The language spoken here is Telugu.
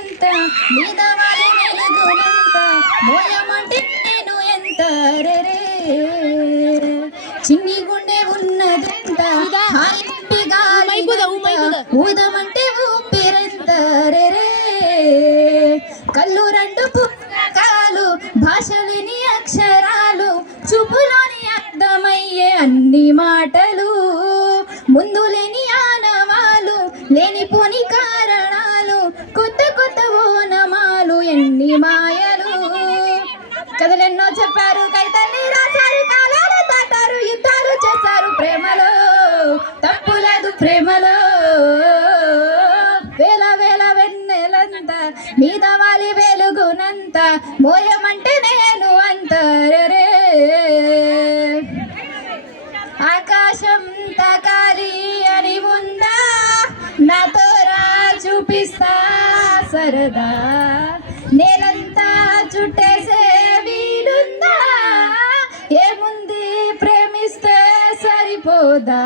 వెలుగునంత మీద వాలి వెలుగునంత మోయమంటే నేను ఎంత రే చిన్ని గుండె ఉన్నదంత ఊదమంటే ఊపిరంత రే కళ్ళు రెండు పుస్తకాలు భాషలేని అక్షరాలు చూపులోని అర్థమయ్యే అన్ని మాటలు ముందు లేని ఆనవాలు లేనిపోని కారణాలు కొత్త కొత్త ఓనమాలు ఎన్ని మాయలు కథలెన్నో చెప్పారు కైతల్ని రాశారు కాలాలు దాటారు యుద్ధాలు చేశారు ప్రేమలో తప్పులేదు ప్రేమలో వేల వేల వెన్నెలంత మీద వాలి వెలుగునంత మోయమంటే నేను అంతరే ఆకాశం తకాలి అని ఉందా నాతో రా చూపిస్తా సరదా నేలంతా చుట్టేసే వీలుందా ఏముంది ప్రేమిస్తే సరిపోదా